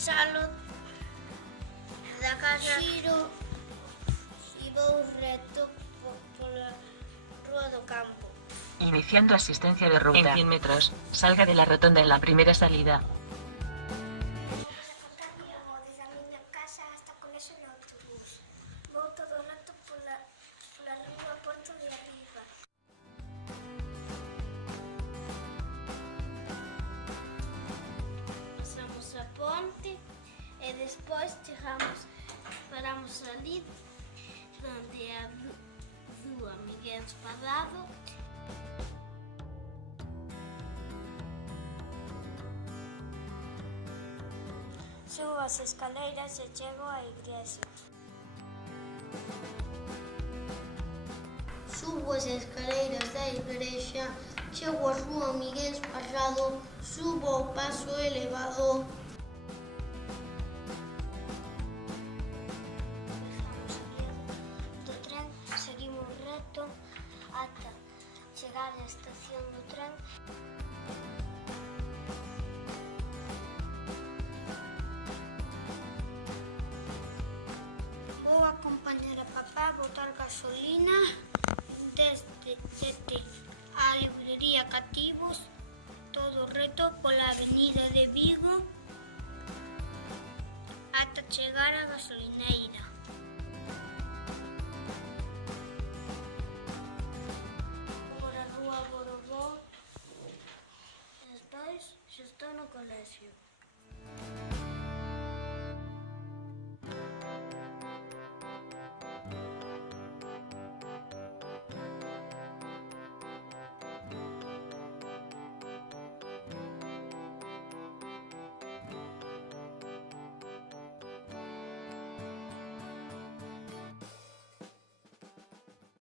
Salo da casa, xiro e vou reto pola rúa do campo. Iniciando asistencia de ruta. En 100 metros, salga de la rotonda en la primera salida. Desde a miña casa hasta o colexio en autobús. Vou todo o rato pola rúa Porto de Arriba. Pasamos a ponte e despois paramos ali onde a Rúa Miguel Espadado. Subo as escaleiras e chego á igrexa. Subo as escaleiras da igrexa, chego a Rúa Miguel Espadado, subo ao paso elevado. Estamos aquí do tren, seguimos reto ata chegar á estación do tren. Vou acompañar a papá a botar gasolina desde a librería Cativos, todo reto pola avenida de Vigo ata chegar á gasolineira. Por a rúa Borbón, despois xa estou no colexio.